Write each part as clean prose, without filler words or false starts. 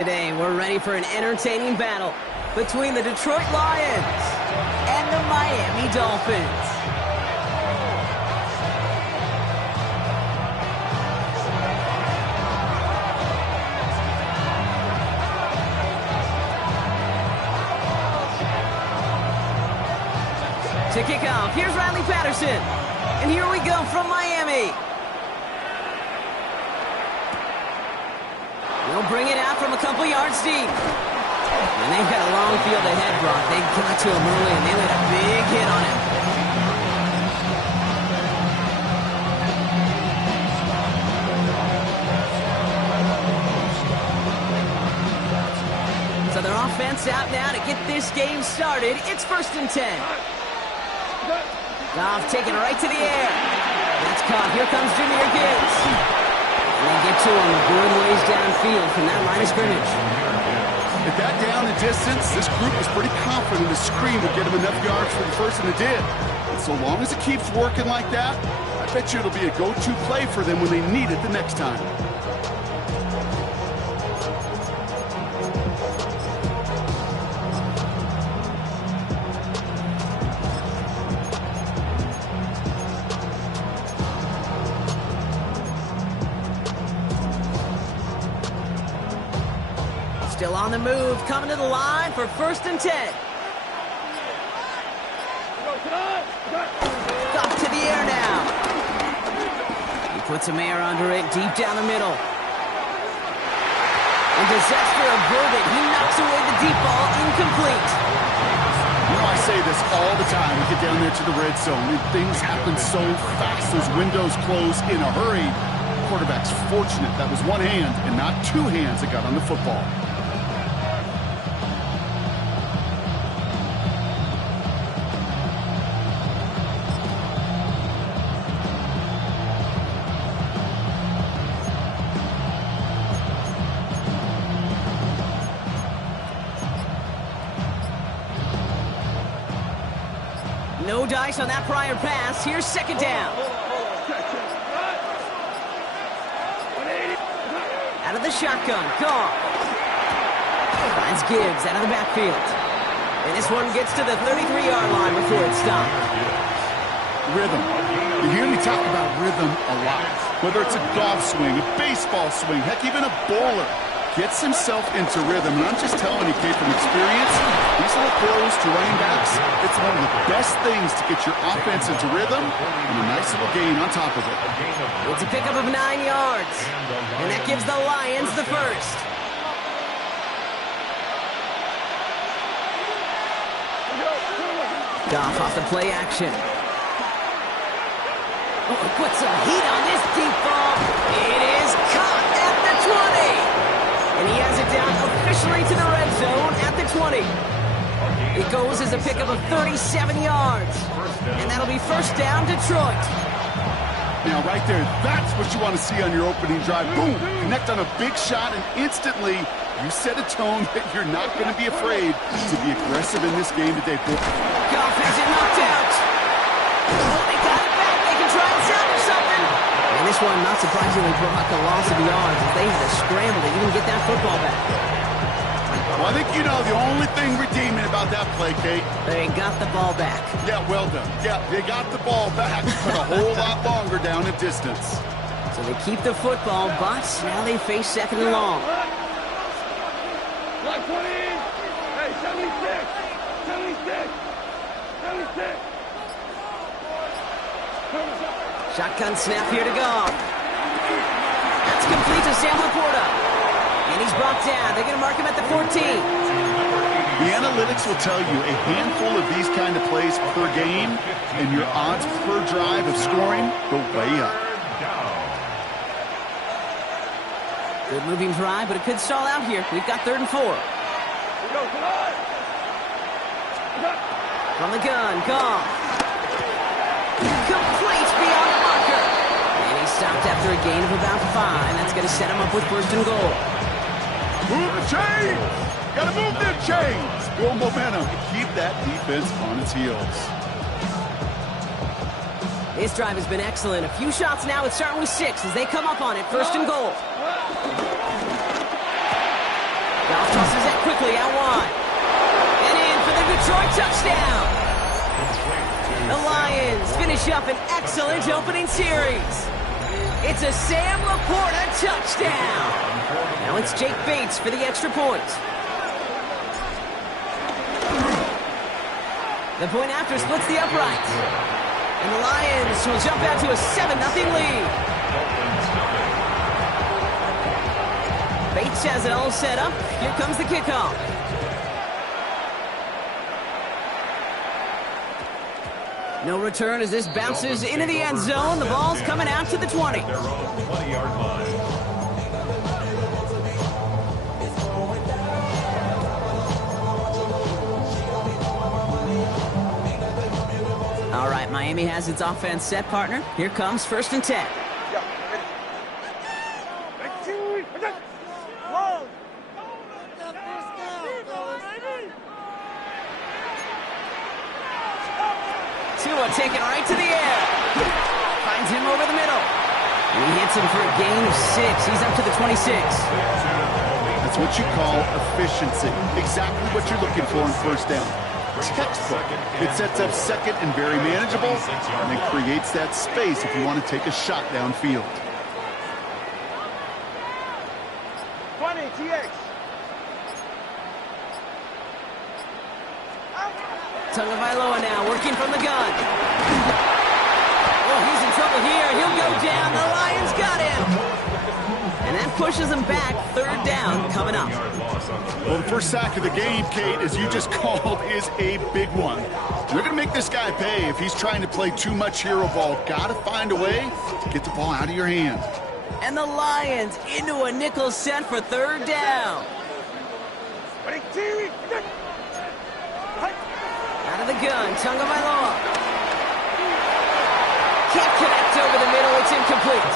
Today, we're ready for an entertaining battle between the Detroit Lions and the Miami Dolphins. To kick off, here's Riley Patterson. And here we go from Miami. They'll bring it out from a couple yards deep. And they've got a long field ahead, Brock. They got to him early, and they laid a big hit on him. So their offense out now to get this game started. It's 1st and 10. Goff taking it right to the air. That's caught. Here comes Jahmyr Gibbs. And they get to him good ways downfield from that line of scrimmage. At that down and distance, this group was pretty confident the screen would get him enough yards for the first, and it did. And so long as it keeps working like that, I bet you it'll be a go-to play for them when they need it the next time. Still on the move, coming to the line for 1st and 10. Off to the air now. He puts some air under it, deep down the middle. And disaster averted. He knocks away the deep ball, incomplete. You know, I say this all the time. We get down there to the red zone, and things happen so fast. Those windows close in a hurry. Quarterback's fortunate that was one hand and not two hands that got on the football. No dice on that prior pass. Here's 2nd down. Out of the shotgun. Goff. Finds Gibbs out of the backfield. And this one gets to the 33-yard line before it's stopped. Rhythm. You hear me talk about rhythm a lot. Whether it's a golf swing, a baseball swing, heck, even a bowler. Gets himself into rhythm, and I'm just telling you, kid, from experience, these little throws to running backs, it's one of the best things to get your offense into rhythm, and a nice little gain on top of it. It's a pickup of 9 yards, and that gives the Lions the first. Goff off the play action. Oh, put some heat on this deep ball. It is caught at the 20. And he has it down officially to the red zone at the 20. It goes as a pickup of 37 yards. And that'll be 1st down, Detroit. Now, right there, that's what you want to see on your opening drive. Boom! Connect on a big shot, and instantly you set a tone that you're not going to be afraid to be aggressive in this game today. Goff has it knocked out. Oh, they got it back. They can try and salvage something. And this one, not surprisingly, brought the loss of yards as they had to scramble to even get that football back. Well, I think you know the only thing redeeming about that play, Kate. They got the ball back. Yeah, well done. Yeah, they got the ball back, but a whole lot longer down in distance. So they keep the football, but now they face 2nd and long. Like 20. Hey, 76. 76. 76. Shotgun snap here to go. That's complete to Sam Laporta. And he's brought down. They're going to mark him at the 14. The analytics will tell you a handful of these kind of plays per game, and your odds per drive of scoring go way up. Good moving drive, but it could stall out here. We've got 3rd and 4. From the gun, Goff. Complete beyond the marker. And he's stopped after a gain of about 5. That's going to set him up with 1st and goal. Move the chains! Gotta move them chains! Build momentum. Keep that defense on its heels. This drive has been excellent. A few shots now. It's starting with 6 as they come up on it. 1st and goal. Goff tosses it quickly out wide. And in for the Detroit touchdown. The Lions finish up an excellent opening series. It's a Sam Laporta touchdown. Now it's Jake Bates for the extra point. The point after splits the uprights. And the Lions will jump out to a 7-0 lead. Bates has it all set up. Here comes the kickoff. No return as this bounces into the end zone. The ball's coming out to the 20. All right, Miami has its offense set, partner. Here comes 1st and 10. Tua taking right to the air. Finds him over the middle. And he hits him for a gain of 6. He's up to the 26. That's what you call efficiency. Exactly what you're looking for on 1st down. Textbook. It sets up 2nd and very manageable, and it creates that space if you want to take a shot downfield. 20, TX. Tagovailoa now working from the gun. Oh, he's in trouble here. He'll go down. The Lions got him. And that pushes him back. 3rd down coming up. Well, the first sack of the game, Kate, as you just called, is a big one. They're going to make this guy pay if he's trying to play too much hero ball. Got to find a way to get the ball out of your hand. And the Lions into a nickel set for 3rd down. Out of the gun, Tagovailoa. Can't connect over the middle. It's incomplete.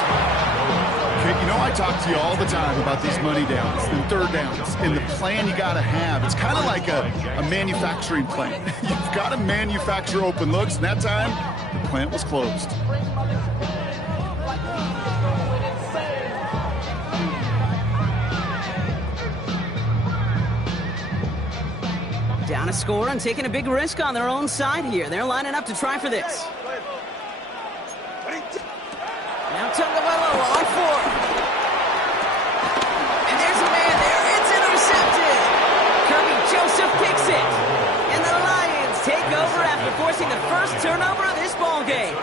Okay, you know I talk to you all the time about these money downs and 3rd downs and the plan you got to have. It's kind of like a manufacturing plant. You've got to manufacture open looks, and that time, the plant was closed. Down a score and taking a big risk on their own side here. They're lining up to try for this. Now Tagovailoa on 4th. And there's a man there. It's intercepted. Kirby Joseph picks it. And the Lions take over after forcing the first turnover of this ball game.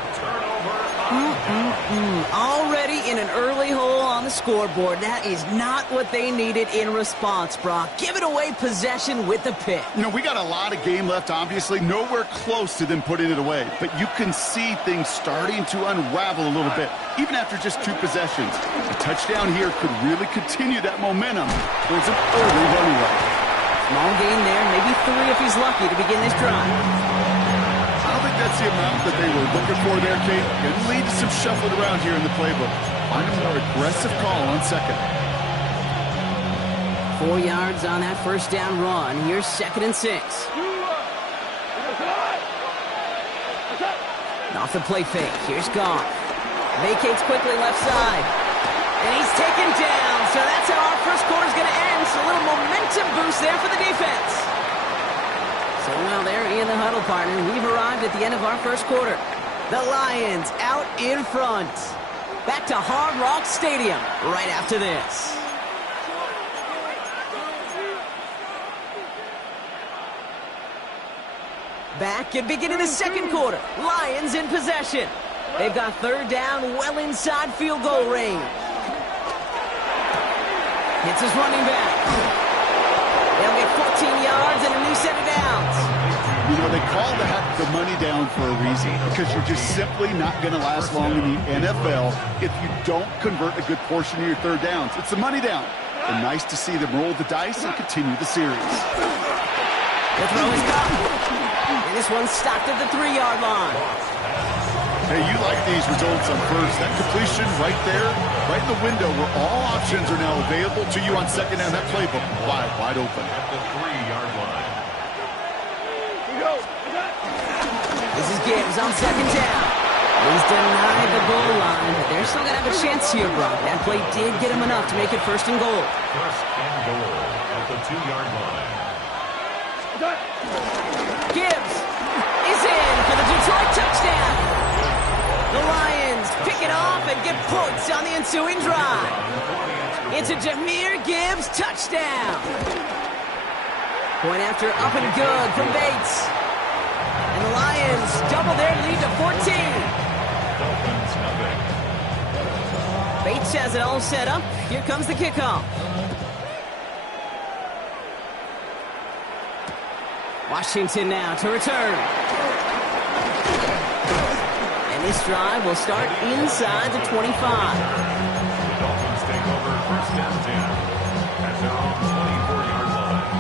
Already in an early hole on the scoreboard. That is not what they needed in response, Brock. Giving away possession with the pick. You know, we got a lot of game left, obviously. Nowhere close to them putting it away. But you can see things starting to unravel a little bit, even after just 2 possessions. A touchdown here could really continue that momentum towards an early runaway. Small gain there, maybe 3 if he's lucky to begin this drive. I don't think that's the amount that they were looking for there, Kate. Going to lead to some shuffling around here in the playbook. Find a more aggressive call on 2nd. 4 yards on that 1st down run. Here's 2nd and 6. Off the play fake. Here's Goff. Vacates quickly left side. And he's taken down. So that's how our first quarter's going to end. So a little momentum boost there for the defense. So now they're in the huddle, partner. We've arrived at the end of our first quarter. The Lions out in front. Back to Hard Rock Stadium right after this. Back and beginning the 2nd quarter. Lions in possession. They've got 3rd down well inside field goal range. Hits his running back. They'll get 14 yards and a new set of downs. You know, they call that the money down for a reason, because you're just simply not going to last long in the NFL if you don't convert a good portion of your 3rd downs. It's the money down. And nice to see them roll the dice and continue the series. The throw is caught. And this one's stopped at the 3-yard line. Hey, you like these results on 1st. That completion right there, right in the window where all options are now available to you on 2nd down. That playbook wide open. At the 3-yard line. This is Gibbs on 2nd down. He's denied the goal line, but they're still going to have a chance here, Brock. That play did get him enough to make it 1st and goal. 1st and goal. at the 2-yard line. Gibbs is in for the Detroit touchdown. The Lions pick it off and get points on the ensuing drive. It's a Jahmyr Gibbs touchdown. Point after up and good from Bates. And the Lions double their lead to 14. Dolphins nothing. Bates has it all set up. Here comes the kickoff. Washington now to return. And this drive will start inside the 25. The Dolphins take over first and 10 at their own 24-yard line.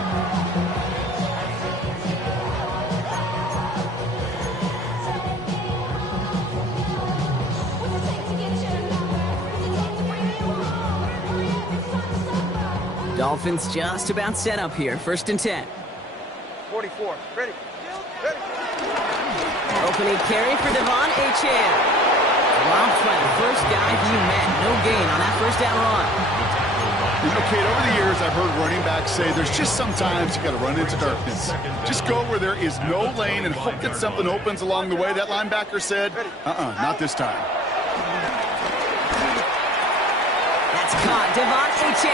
Dolphins just about set up here. First and 10. 44. Ready. Ready. Opening carry for Devon H. Robbed by the first guy he met. No gain on that first down run. You know, Kate, over the years, I've heard running backs say there's just sometimes you got to run into darkness. Just go where there is no lane and hope that something opens along the way. That linebacker said, not this time. That's caught. Devon H.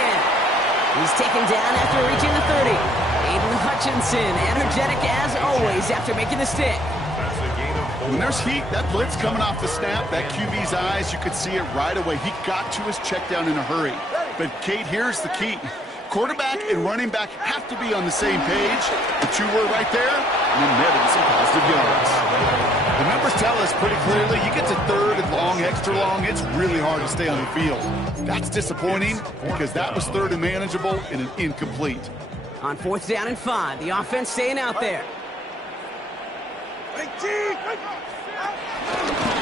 He's taken down after reaching the 30. Aiden Hutchinson, energetic as always after making the stick. That's a gain of 4. When there's heat, that blitz coming off the snap, that QB's eyes, you could see it right away. He got to his check down in a hurry. But, Kate, here's the key. Quarterback and running back have to be on the same page. The two were right there, and then netted some positive yards. The numbers tell us pretty clearly, you get to third and long, extra long, it's really hard to stay on the field. That's disappointing because that was third and manageable and an incomplete. On fourth down and 5, the offense staying out there.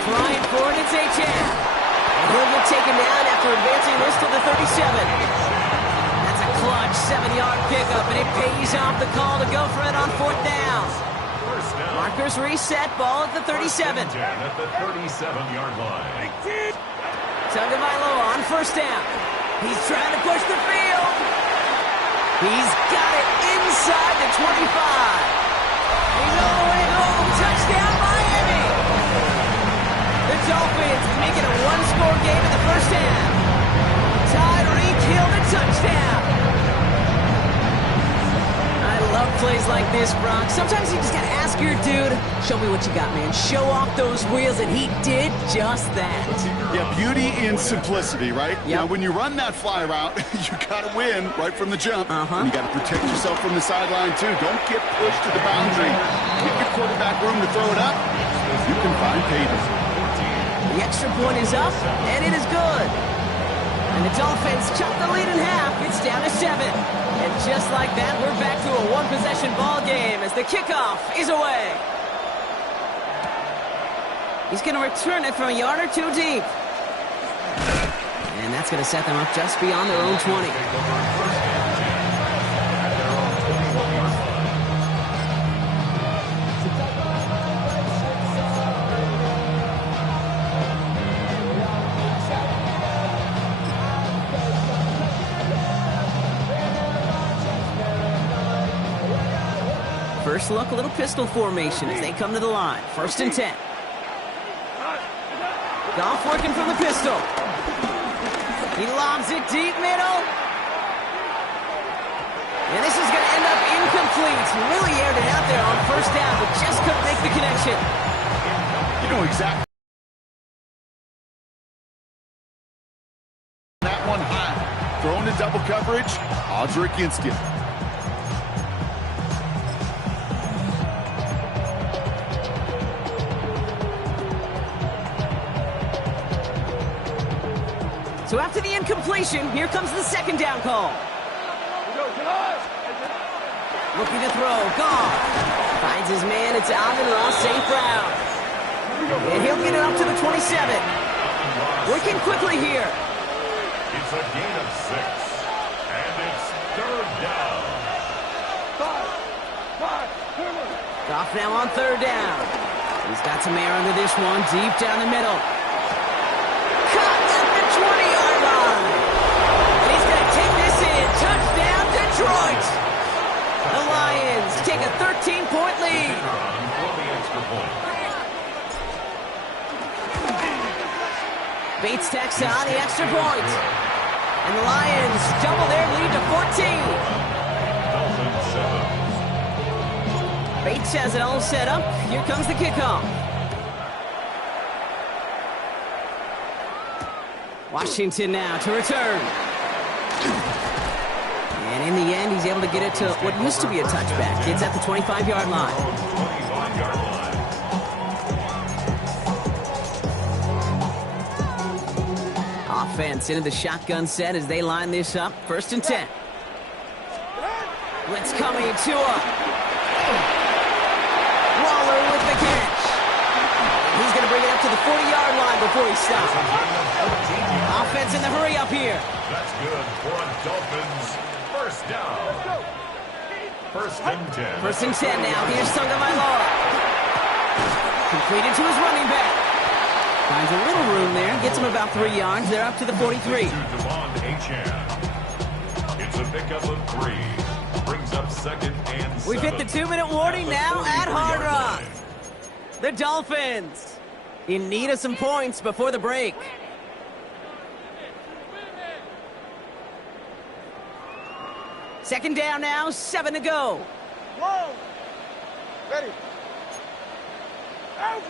Flying forward, it's H. And he'll get taken down after advancing this to the 37. That's a clutch 7-yard pickup, and it pays off the call to go for it on fourth down. Markers reset, ball at the 37. At the 37-yard line. Tagovailoa on first down. He's trying to push the field. He's got it inside the 25. He's all the way home. Touchdown, Miami. The Dolphins make it a one-score game in the first half. Tyreek Hill the touchdown. I love plays like this, Brock. Sometimes you just gotta ask your dude, show me what you got, man. Show off those wheels, and he did just that. Yeah, beauty in simplicity, right? Yep. Now, when you run that fly route, you gotta win right from the jump. And you gotta protect yourself from the sideline, too. Don't get pushed to the boundary. Give your quarterback room to throw it up. You can find payday. The extra point is up, and it is good. And the Dolphins chop the lead in half. It's down to 7. And just like that, we're back to a one-possession ball game as the kickoff is away. He's going to return it from a yard or two deep. And that's going to set them up just beyond their own 20. First look, a little pistol formation as they come to the line. First and 10. Goff working from the pistol. He lobs it deep middle. And this is going to end up incomplete. Really aired it out there on first down, but just couldn't make the connection. You know exactly. That one high. Thrown to double coverage. Odds are against you. So after the incompletion, here comes the second down call. Looking to throw, Goff. Finds his man, it's Alvin Ross, St. Brown. And he'll get it up to the 27. Working quickly here. It's a gain of 6. And it's third down. Goff now on third down. He's got some air under this one, deep down the middle. Caught at the 20-yard line. And he's going to take this in. Touchdown, Detroit! Detroit. The Lions take a 13-point lead. Bates tacks on the extra point. And the Lions double their lead to 14. Bates has it all set up. Here comes the kickoff. Washington now to return. And in the end, he's able to get it to what used to be a touchback. It's at the 25-yard line. Offense into the shotgun set as they line this up. 1st and 10. Blitz coming to Waller with the catch. He's going to bring it up to the 40-yard line before he stops. Offense in the hurry up here. That's good for a Dolphins first down. 1st and 10. 1st and 10 now. Here's Tagovailoa. Completed to his running back. Finds a little room there. Gets him about 3 yards. They're up to the 43. It's a pickup of 3. Brings up 2nd and 7. We've hit the 2-minute warning now at Hard Rock. The Dolphins in need of some points before the break. Second down now, 7 to go. Whoa! Ready. Out.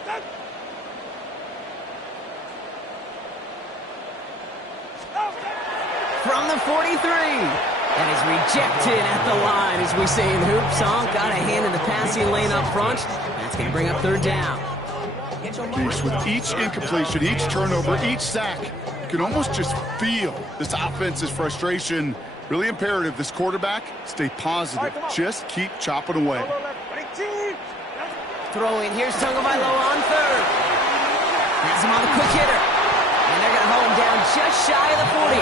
From the 43. That is rejected at the line, as we say in hoop song. Got a hand in the passing lane up front. That's going to bring up 3rd down. With each incompletion, each turnover, each sack, you can almost just feel this offense's frustration. Really imperative this quarterback stay positive. Just keep chopping away. Throwing. Here's Tagovailoa on 3rd. Has him on the quick hitter. And they're going to hold him down just shy of the 40.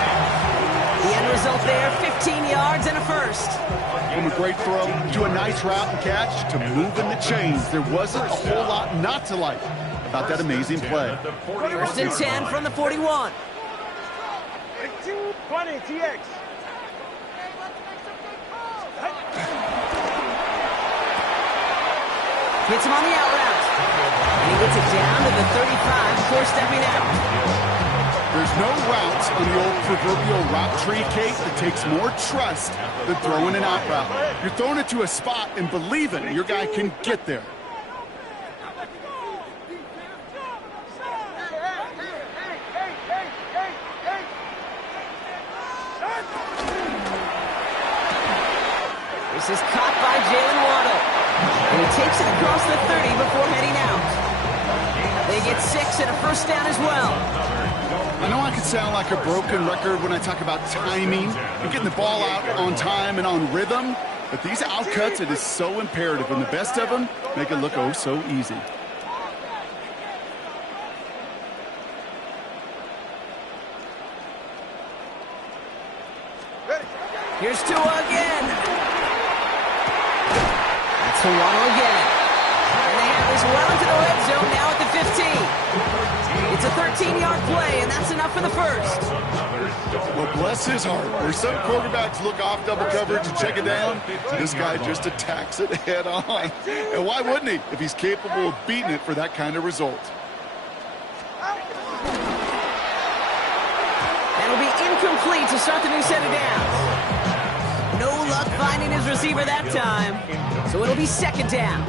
The end result there, 15 yards and a 1st. From a great throw to a nice route and catch to moving the chains. There wasn't a whole lot not to like about that amazing play. 1st and 10 from the 41. 20 TX. Hits him on the out route. And he gets it down to the 35 before stepping out. There's no routes on the old proverbial route tree, Kate, that takes more trust than throwing an out route. You're throwing it to a spot and believing your guy can get there. This is caught by Jalen Waddle. And he takes it across the 30 before heading out. They get 6 and a 1st down as well. I know I can sound like a broken record when I talk about timing and getting the ball out on time and on rhythm, but these outcuts, it is so imperative, and the best of them make it look oh so easy. Here's Tua again. That's to Waddle again. And they have this well into the red zone now at the 15. It's a 13-yard play, and that's enough for the 1st. Well, bless his heart. Where some quarterbacks look off double coverage and check it down, this guy just attacks it head on. And why wouldn't he if he's capable of beating it for that kind of result? That'll be incomplete to start the new set of downs. No luck finding his receiver that time. So it'll be 2nd down.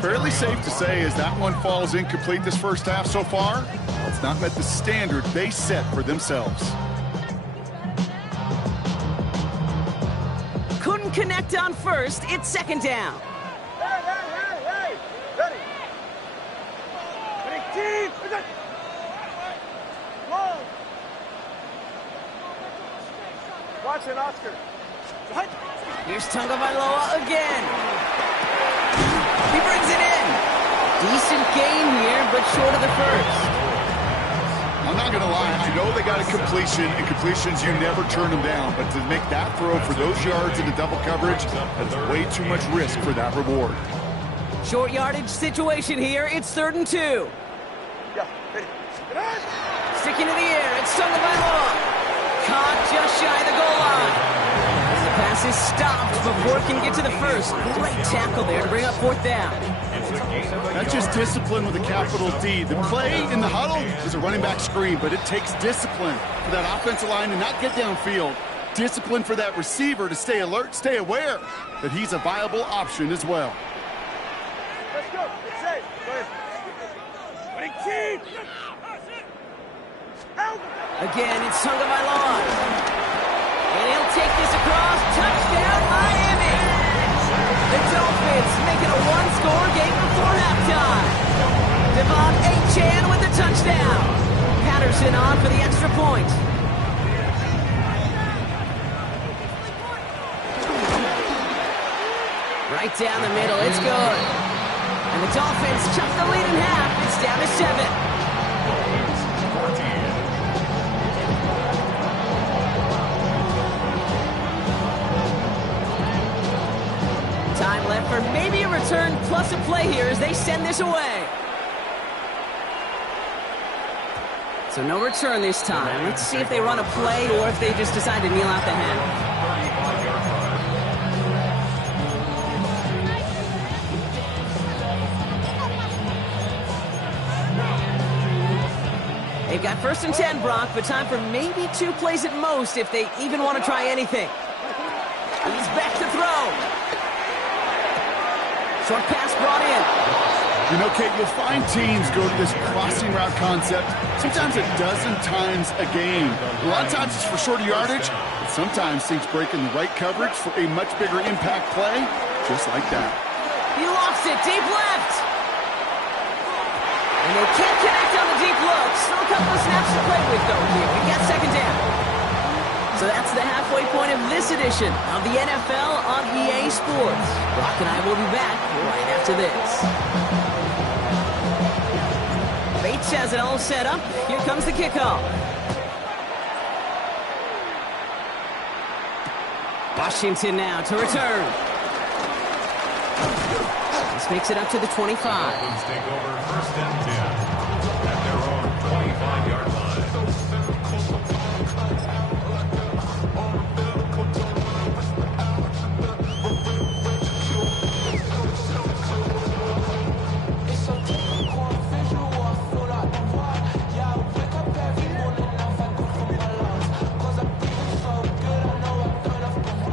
Fairly safe to say as that one falls incomplete this first half so far, it's not met the standard they set for themselves. Couldn't connect on 1st. It's 2nd down. Hey! Ready. Whoa! Watch it, Oscar. Here's Tagovailoa again. He brings it in. Decent gain here, but short of the 1st. I'm not going to lie. I know they got a completion, and completions, you never turn them down. But to make that throw for those yards into double coverage, that's way too much risk for that reward. Short yardage situation here. It's 3rd and 2. Yeah, ready. Sticking to the air. It's Tagovailoa. Caught just shy of the goal line. The Pass is stopped before it can get to the first. Great tackle there to bring up fourth down. That's just discipline with a capital D. The play in the huddle is a running back screen, but it takes discipline for that offensive line to not get downfield. Discipline for that receiver to stay alert, stay aware that he's a viable option as well. Let's go. It's safe. Go ahead. Again, it's Tagovailoa. And he'll take this across. Touchdown, Miami. The Dolphins make it a one-score game before halftime. Devon Achane with the touchdown. Patterson on for the extra point. Right down the middle, it's good. And the Dolphins chuck the lead in half. It's down to 7. Time left for maybe a return plus a play here as they send this away. So no return this time. Let's see if they run a play or if they just decide to kneel out the hand. They've got 1st and 10, Brock, but time for maybe 2 plays at most if they even want to try anything. He's back to throw. Short pass brought in. You know, Kate, you'll find teams go to this crossing route concept sometimes a dozen times a game. A lot of times it's for shorter yardage, but sometimes things break in the right coverage for a much bigger impact play, just like that. He lost it, deep left. And they can't connect on the deep look. Still a couple of snaps to play with, though, here. We got 2nd down. So that's the halfway point of this edition of the NFL on EA Sports. Brock and I will be back right after this. Bates has it all set up. Here comes the kickoff. Washington now to return. This makes it up to the 25. Dolphins take over 1st and 10 at their own 25-yard line.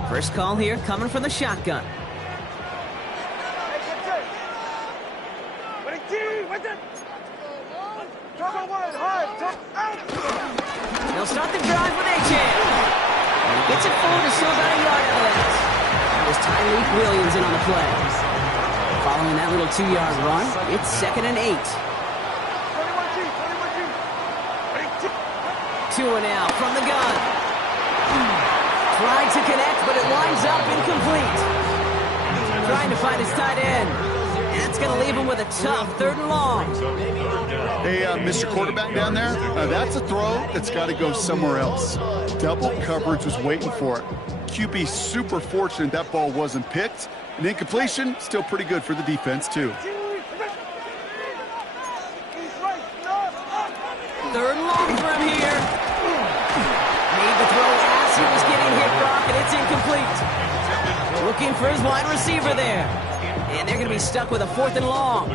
First call here coming from the shotgun. They'll start the drive with Achane. And he gets it forward to still about a yard out of that. There's Tyreek Williams in on the play. Following that little 2-yard run, it's 2nd and 8. 2 and out from the gun. Tried to connect, but it winds up incomplete. Trying to find his tight end. And that's going to leave him with a tough 3rd and long. Hey, Mr. Quarterback down there, that's a throw that's got to go somewhere else. Double coverage was waiting for it. QB super fortunate that ball wasn't picked. And incompletion, still pretty good for the defense, too. 3rd and long for him here. Made the throw as he was getting hit, Brock, and it's incomplete. Looking for his wide receiver there. And they're going to be stuck with a 4th and long.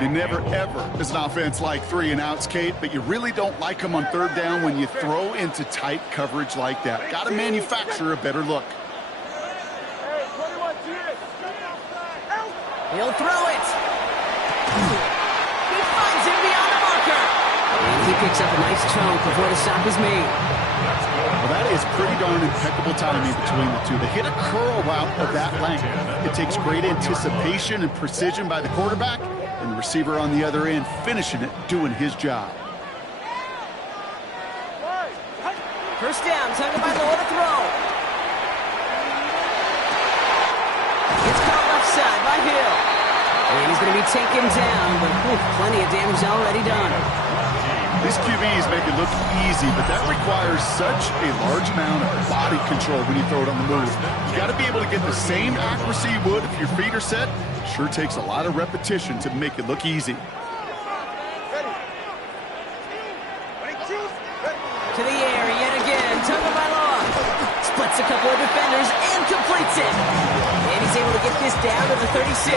You never, ever, as an offense, like 3 and outs, Kate, but you really don't like them on 3rd down when you throw into tight coverage like that. Got to manufacture a better look. He'll throw it. He finds him beyond the marker. And he picks up a nice chunk before the stop is made. Well, that is pretty darn impeccable timing between the two. They hit a curl route of that length. It takes great anticipation and precision by the quarterback, and the receiver on the other end finishing it, doing his job. First down, Tagovailoa to throw. It's caught left side by Hill. And he's going to be taken down, but plenty of damage already done. These QBs make it look easy, but that requires such a large amount of body control when you throw it on the move. You got to be able to get the same accuracy you would if your feet are set. Sure takes a lot of repetition to make it look easy. To the air yet again. Tagovailoa. Split Hits a couple of defenders and completes it. And he's able to get this down to the 36.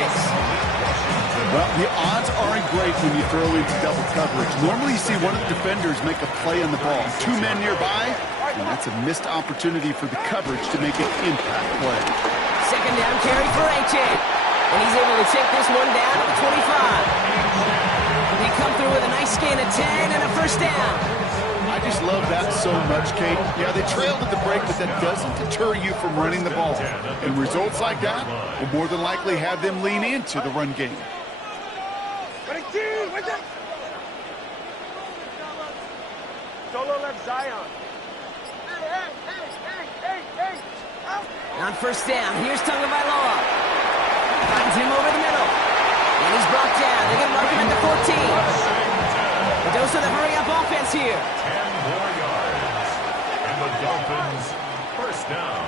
Well, the odds aren't great when you throw into double coverage. Normally you see one of the defenders make a play on the ball. Two men nearby, and that's a missed opportunity for the coverage to make an impact play. Second down carry for H2H. And he's able to take this one down to the 25. They come through with a nice gain of 10 and a first down. I just love that so much, Kate. Yeah, they trailed at the break, but that doesn't deter you from running the ball. And results like that will more than likely have them lean into the run game. Solo left Zion. Hey. On first down, here's Tagovailoa. Finds him over the middle. And he's brought down. They're going to mark him at the 14. Dose of the hurry-up offense here. 10 more yards. And the Dolphins, first down.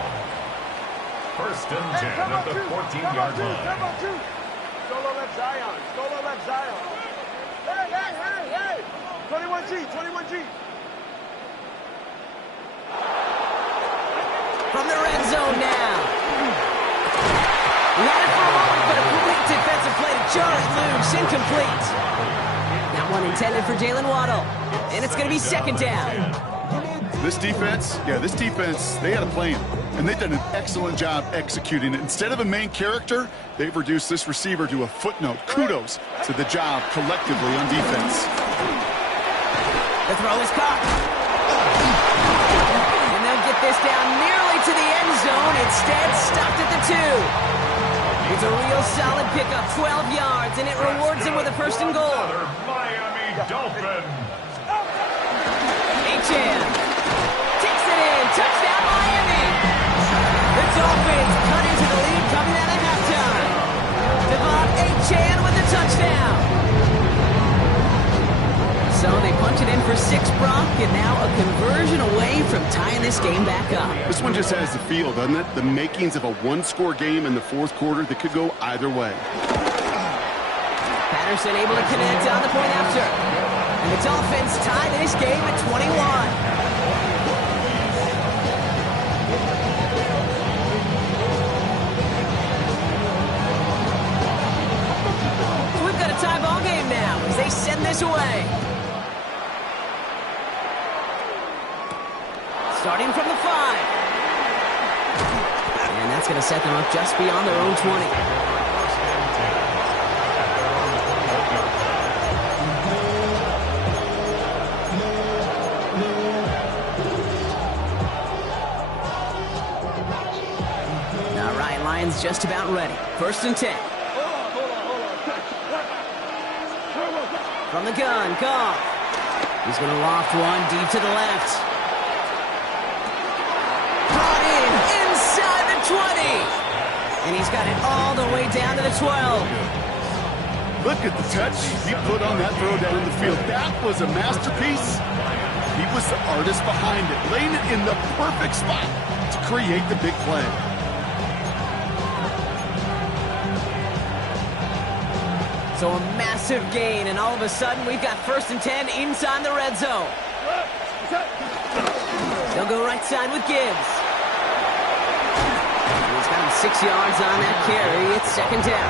First and 10 at the 14-yard line. Solo left Zion. Hey. 21G. From the red zone now. He had it for a moment, but a quick defensive play to jar it loose. Incomplete. That one intended for Jalen Waddle. And it's going to be second down. This defense, they had a plan. And they've done an excellent job executing it. Instead of a main character, they've reduced this receiver to a footnote. Kudos to the job collectively on defense. The throw is caught. And they'll get this down nearly to the end zone. Instead, stopped at the 2. It's a real solid pickup, 12 yards, and it rewards him with a first and goal. Another Miami Dolphin. H2H takes it in. Touchdown, Miami. The Dolphins cut into the lead coming out of halftime. Devon H2H with the touchdown. So they punch it in for 6, Brock, and now a conversion away from tying this game back up. This one just has the feel, doesn't it? The makings of a one-score game in the fourth quarter that could go either way. Patterson able to connect on the point after. And the Dolphins tie this game at 21. So we've got a tie ball game now as they send this away. Starting from the 5. And that's going to set them up just beyond their own 20. All right, Lions just about ready. First and 10. From the gun, Goff. He's going to loft one deep to the left. 20. And he's got it all the way down to the 12. Look at the touch he put on that throw down the field. That was a masterpiece. He was the artist behind it, laying it in the perfect spot to create the big play. So a massive gain, and all of a sudden we've got first and 10 inside the red zone. They'll go right side with Gibbs. 6 yards on that carry. It's second down.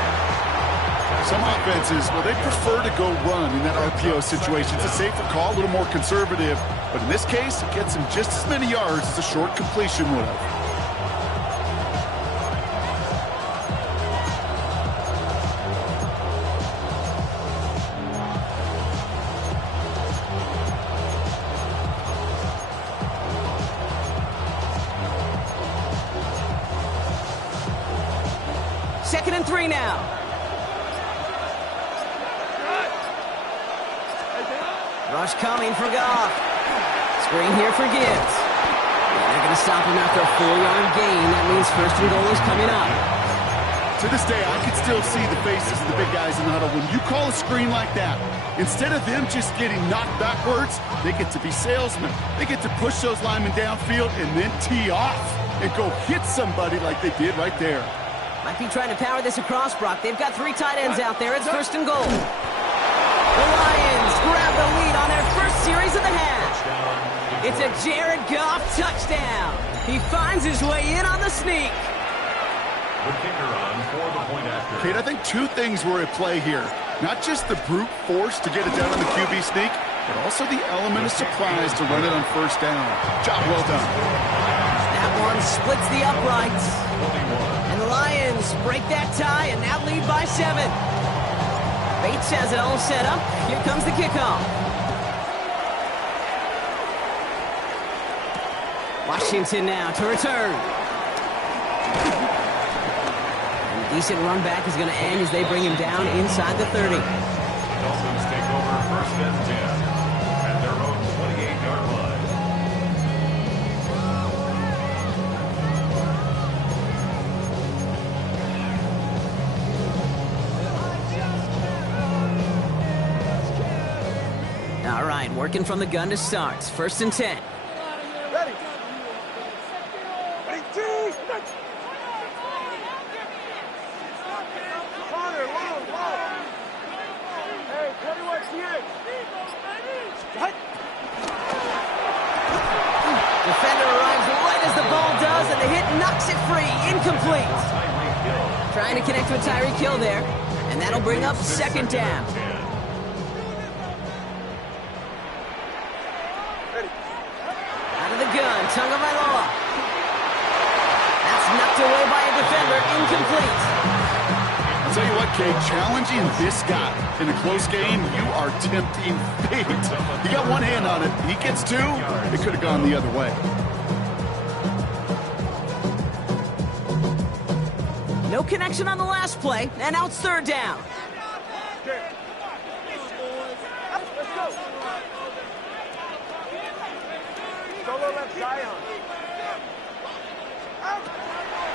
Some offenses, well, they prefer to go run in that RPO situation. It's a safer call, a little more conservative. But in this case, it gets him just as many yards as a short completion would have. Second and 3 now. Rush coming for Goff. Screen here for Gibbs. And they're going to stop him after a 4-yard gain. That means first and goal is coming up. To this day, I can still see the faces of the big guys in the huddle. When you call a screen like that, instead of them just getting knocked backwards, they get to be salesmen. They get to push those linemen downfield and then tee off and go hit somebody like they did right there. Might be trying to power this across, Brock. They've got 3 tight ends out there. It's first and goal. The Lions grab the lead on their first series of the half. It's a Jared Goff touchdown. He finds his way in on the sneak. The kicker on for the point after. Kate, I think two things were at play here. Not just the brute force to get it down on the QB sneak, but also the element of surprise to run it on first down. Job well done. That one splits the uprights. And the Lions break that tie and now lead by 7. Bates has it all set up. Here comes the kickoff. Washington now to return. And a decent run back is going to end as they bring him down inside the 30. The Dolphins take over first and 10 at their own 28-yard line. All right, working from the gun to start. First and 10. Ready. Ready, two. Connor, long. Hey, 21 here. What? Defender arrives right as the ball does, and the hit knocks it free. Incomplete. Trying to connect with Tyreek Hill there, and that'll bring up second down. Out of the gun, Tagovailoa. That's knocked away by a defender, incomplete. I'll tell you what, Kate, challenging this guy in a close game, you are tempting fate. He got one hand on it. He gets two. It could have gone the other way. No connection on the last play, and now it's third down. Okay. Let's go. Solo left Zion.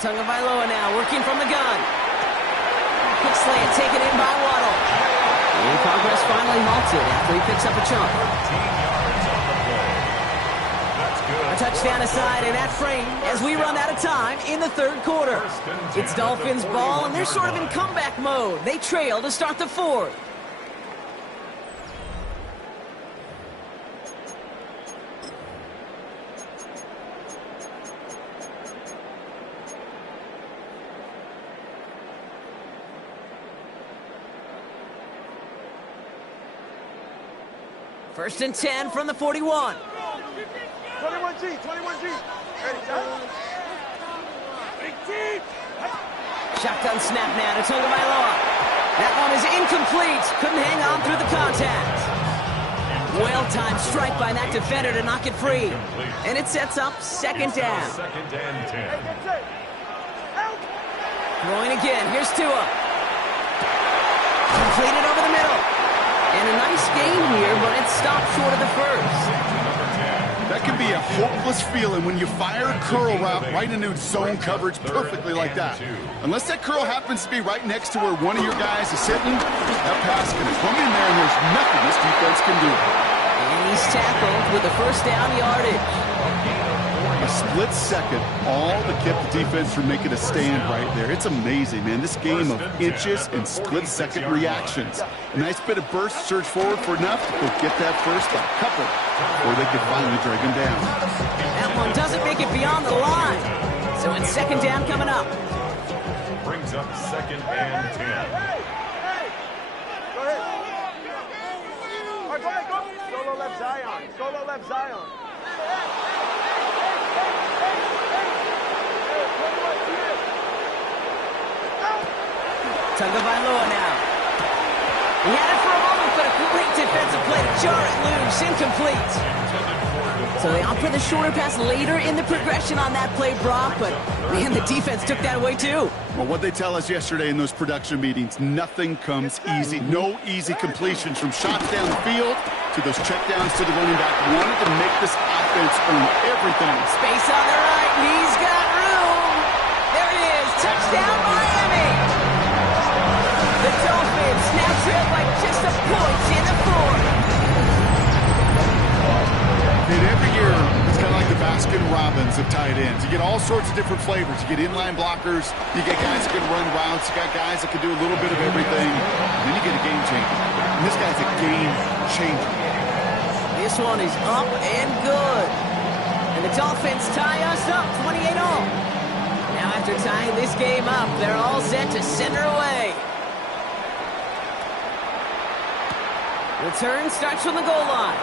Tagovailoa now working from the gun. Quick slant taken in by Waddle. And progress finally halted after he picks up a chunk. 13 yards on the play. That's good. A touchdown aside in that frame as we run out of time in the third quarter. It's Dolphins ball, and they're sort of in comeback mode. They trail to start the fourth. First and 10 from the 41. 21G. Ready, Zion. Big team. Shotgun snap now to Tagovailoa. That one is incomplete. Couldn't hang on through the contact. Well-timed strike by that defender to knock it free. And it sets up second down. Second and 10. Get set. Out. Throwing again. Here's Tua. Completed over the middle. And a nice game here, but it stopped short of the first. That can be a hopeless feeling when you fire a curl route right into zone coverage perfectly like that. Unless that curl happens to be right next to where one of your guys is sitting, that pass can come in there and there's nothing this defense can do. And he's tackled with the first down yardage. A split second, all that kept the defense from making a stand right there. It's amazing, man. This game of inches and split-second reactions. A nice bit of burst, surge forward for enough to get that first by a couple before they could finally drag him down. That one doesn't make it beyond the line. So it's second down coming up. Brings up second and 10. Hey. Go ahead. All right, go. Solo left Zion. Tagovailoa now. He had it for a moment, but a great defensive play to jar it loose. Incomplete. So they opt for the shorter pass later in the progression on that play, Brock, but man, the defense took that away too. Well, what they tell us yesterday in those production meetings, nothing comes easy. No easy completions from shots down the field to those checkdowns to the running back. Wanted to make this offense earn everything. Space on the right, and he's got room. There it is, touchdown Miami. The Dolphins now trail by just a point in the fourth. And every year, it's kind of like the Baskin-Robbins of tight ends. You get all sorts of different flavors. You get inline blockers. You get guys that can run routes. You got guys that can do a little bit of everything. And then you get a game changer. And this guy's a game changer. This one is up and good. And And the Dolphins tie us up 28-all. Now after tying this game up, they're all set to send her away. Return starts from the goal line.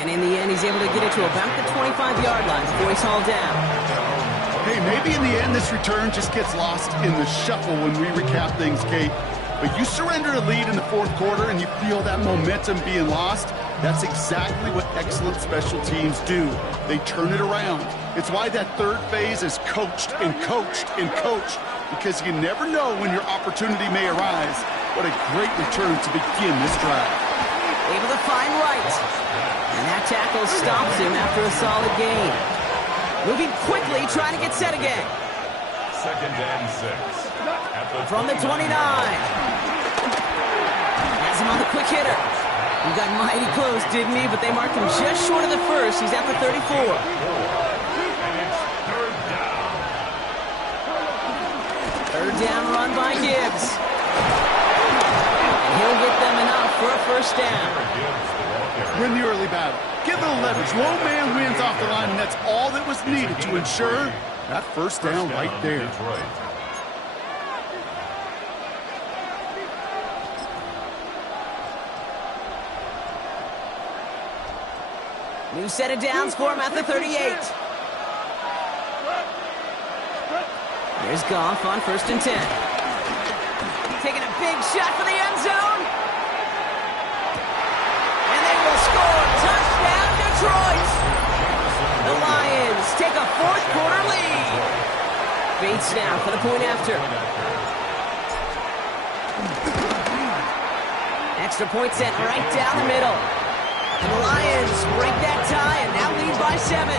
And in the end, he's able to get it to about the 25-yard line before he's hauled down. Hey, maybe in the end this return just gets lost in the shuffle when we recap things, Kate. But you surrender a lead in the fourth quarter and you feel that momentum being lost. That's exactly what excellent special teams do. They turn it around. It's why that third phase is coached and coached and coached, because you never know when your opportunity may arise. What a great return to begin this drive. Able to find Wright. And that tackle stops him after a solid gain. Moving quickly, trying to get set again. 2nd and 6. From the 29. Has him on the quick hitter. He got mighty close, didn't he? But they marked him just short of the first. He's at the 34. And it's 3rd down. 3rd down run by Gibbs. And he'll get them enough for a first down. Win the early battle. Get a little leverage. Low man wins off the line, and that's all that was needed to ensure that first down right there. New set of downs for him at the 38. Here's Goff on 1st and 10. Taking a big shot for the end zone. And they will score. Touchdown, Detroit. The Lions take a fourth quarter lead. Bates now for the point after. Extra point set right down the middle. And the Lions break that tie and now lead by 7.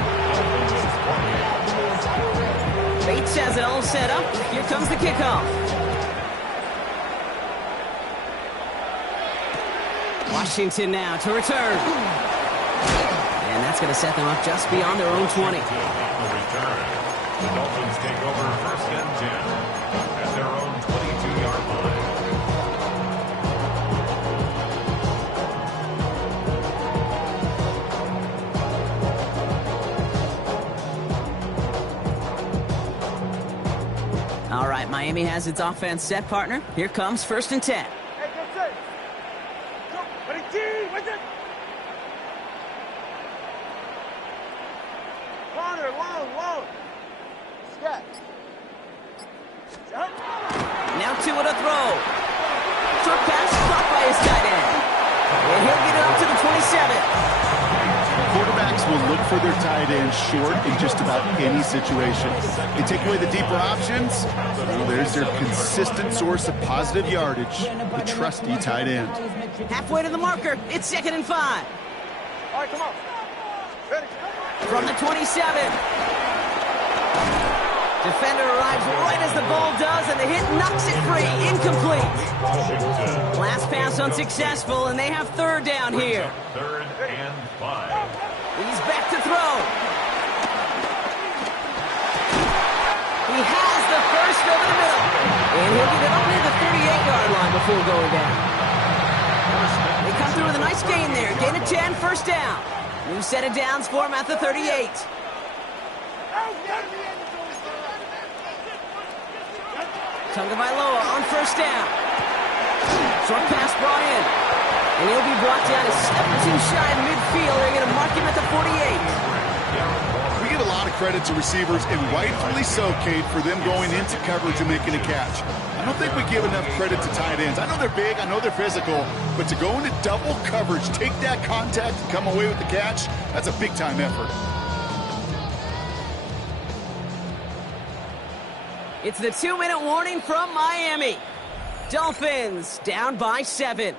Bates has it all set up. Here comes the kickoff. Washington now to return. And that's going to set them up just beyond their own 20. The Dolphins take over 1st and 10 at their own 22-yard line. All right, Miami has its offense set, partner. Here comes 1st and 10. Hey, get set. Go. Ready, G. What's it? Corner, long. Scat. Now two at a throw. Short pass caught by his tight end. And he'll get it up to the 27. Quarterbacks will look for their tight end short in just about any situation. They take away the deeper options. Well, there's their consistent source of positive yardage, the trusty tight end. Halfway to the marker. It's 2nd and 5. All right, come on. Ready. From the 27. Defender arrives right as the ball does, and the hit knocks it free. Incomplete. Last pass unsuccessful, and they have 3rd down here. 3rd and 5. He's back to throw. He has the first over the middle. And he'll get it up near the 38-yard line before going down. They come through with a nice gain there. Gain of 10, 1st down. New set of downs for him at the 38. Tagovailoa on 1st down. Short pass brought in. And he'll be brought down a step or two shy of midfield. They're going to mark him at the 48. We give a lot of credit to receivers, and rightfully so, Kate, for them going into coverage and making a catch. I don't think we give enough credit to tight ends. I know they're big, I know they're physical, but to go into double coverage, take that contact, and come away with the catch, that's a big-time effort. It's the 2-minute warning from Miami. Dolphins down by 7.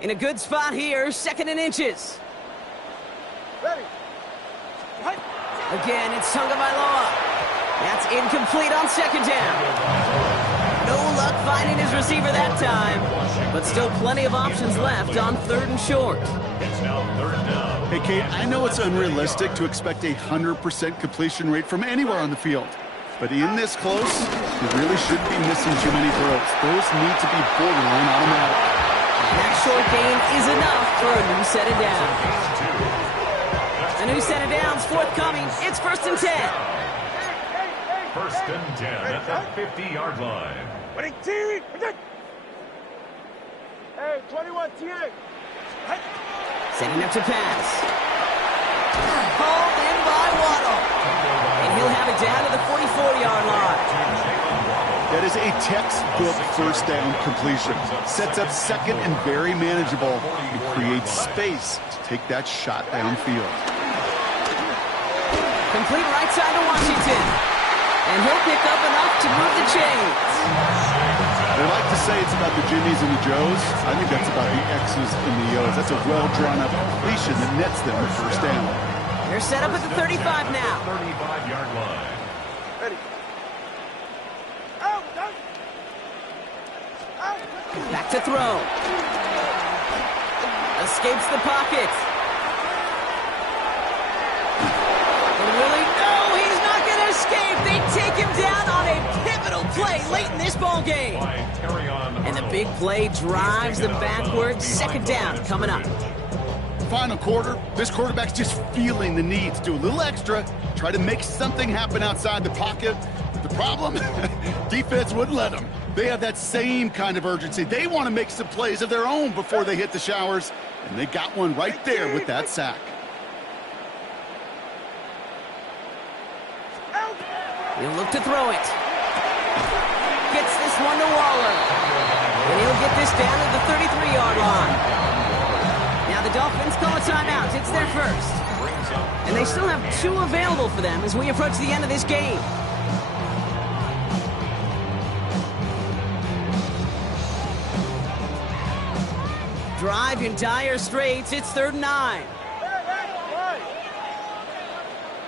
In a good spot here, 2nd and inches. Ready. Again, it's Tagovailoa. That's incomplete on 2nd down. No luck finding his receiver that time, but still plenty of options left on 3rd and short. It's now 3rd down. Hey, Kate, I know it's unrealistic to expect a 100% completion rate from anywhere on the field. But in this close, you really shouldn't be missing too many throws. Those need to be borderline automatic. That short gain is enough for a new set of downs. A new set of downs forthcoming. It's 1st and 10. 1st and 10 at the 50-yard line. Winning team. Hey, 21 TA. Setting up to pass. Hauled in by Waddle. And he'll have it down to the 44-yard line. That is a textbook 1st down completion. Sets up 2nd and very manageable. It creates space to take that shot downfield. Complete right side to Washington. And he'll pick up enough to move the chains. They like to say it's about the Jimmies and the Joes. I think that's about the X's and the O's. That's a well-drawn-up completion that nets them the 1st down. They're set up at the 35 now. 35-yard line. Ready. Out. Back to throw. Escapes the pocket. And Willie, no, he's not going to escape. They take him down on a pivotal play late in this ball game. And the big play drives them backwards. 2nd down coming up. Final quarter, this quarterback's just feeling the need to do a little extra, try to make something happen outside the pocket. The problem? Defense wouldn't let them. They have that same kind of urgency. They want to make some plays of their own before they hit the showers, and they got one right there with that sack. He'll look to throw it. Gets this one to Waller. And he'll get this down to the 33-yard line. Now the Dolphins call a timeout. It's their 1st. And they still have 2 available for them as we approach the end of this game. Drive in dire straits. It's 3rd and 9.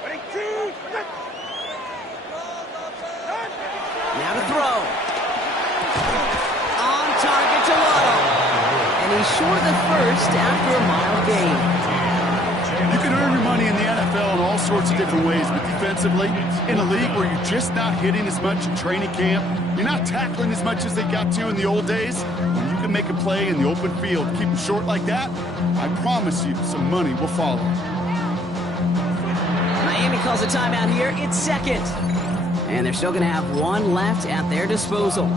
Winning team. Now to throw. On target to Waddle. And he's short of the 1st after a mild gain. You can earn your money in the NFL in all sorts of different ways, but defensively, in a league where you're just not hitting as much in training camp, you're not tackling as much as they got to in the old days, when you can make a play in the open field, keep them short like that, I promise you some money will follow. Miami calls a timeout here. It's 2nd. And they're still going to have 1 left at their disposal.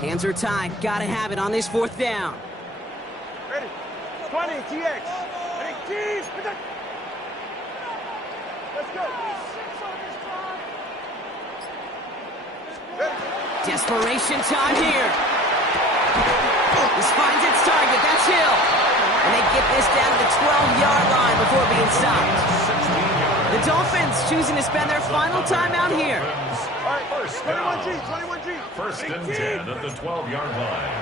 Hands are tied. Got to have it on this 4th down. Ready. 20 TX. Winning team. Let's go. Desperation time here. This finds its target. That's Hill. And they get this down to the 12-yard line before being stopped. The Dolphins choosing to spend their final timeout here. All right, 21G. 1st and 10 at the 12-yard line.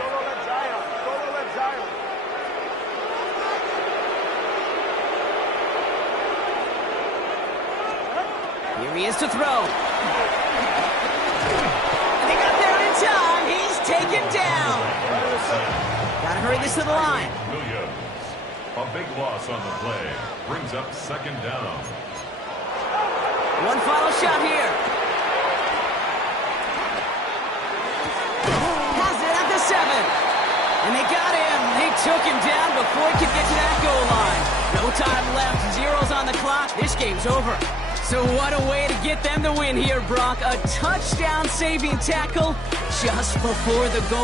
Solo left Zion. Here he is to throw. And they got there in time. He's taken down. Got to hurry this to the line. Williams, a big loss on the play, brings up 2nd down. One final shot here. Has it at the 7. And they got him. They took him down before he could get to that goal line. No time left. Zeros on the clock. This game's over. So what a way to get them the win here, Brock. A touchdown-saving tackle just before the goal.